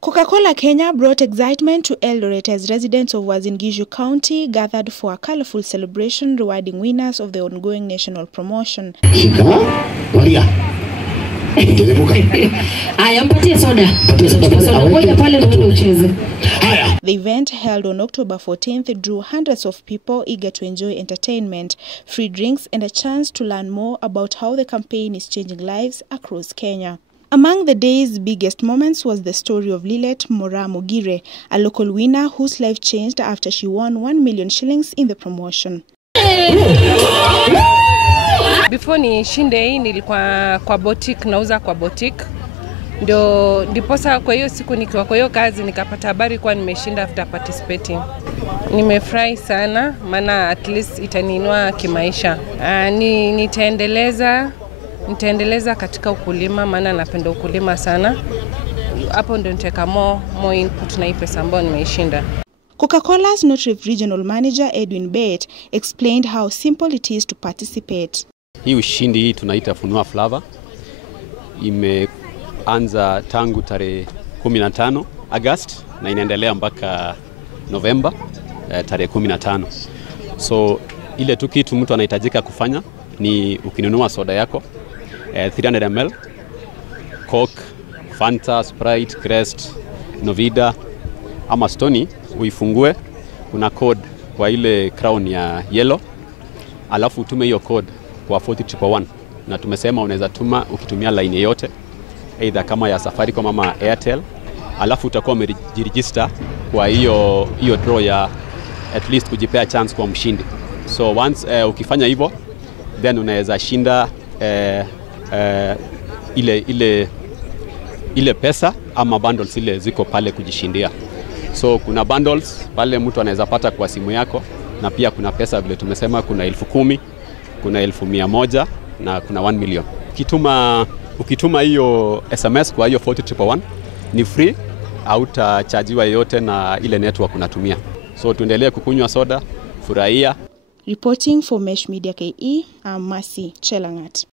Coca-Cola Kenya brought excitement to Eldoret as residents of Uasin Gishu County gathered for a colorful celebration rewarding winners of the ongoing national promotion. The event held on October 14th drew hundreds of people eager to enjoy entertainment, free drinks and a chance to learn more about how the campaign is changing lives across Kenya. Among the day's biggest moments was the story of Lilet Mora Mogire, a local winner whose life changed after she won 1 million shillings in the promotion. Before ni shinde hii nilikuwa kwa boutique, nauza kwa boutique. Ndiposa kwa hiyo siku nikiwa kwa hiyo kazi nikapata habari kwa nimeshinda after participating. Nimefurahi sana maana at least itaniinua kimaisha. Nitaendeleza katika ukulima maana napenda ukulima sana. Hapo ndio nitaweka more input na hii pesa ambayo nimeishinda. Coca-Cola's North Regional Manager Edwin Bett explained how simple it is to participate. Hii ushindi hii tunaita Funua Flavor. Imeanza tangu tarehe 15 August na inaendelea mpaka November tarehe 15. So ile tu kitu mtu anahitajika kufanya ni ukinunua soda yako 300 ml, Coke, Fanta, Sprite, Crest, Novida ama Stony, uifungue, kuna code kwa ile crown ya yellow, alafu utume hiyo code kwa 40111 na tumesema unaweza tuma ukitumia line yote either kama ya Safaricom ama Airtel, alafu utakuwa umeregister kwa hiyo draw ya at least kujipea chance kwa mshindi. So once ukifanya hivyo then unaweza shinda ile pesa ama bundles ile ziko pale kujishindia. So kuna bundles pale mtu anaweza pata kwa simu yako na pia kuna pesa vile tumesema kuna 10,000, kuna 100,000 na kuna 1 million. Ukituma hiyo SMS kwa hiyo 40111 ni free, hautachajiwa yote na ile network unatumia. So tuendelee kukunywa soda, furahia. Reporting for Mesh Media KE, I'm Mercy Chelangat.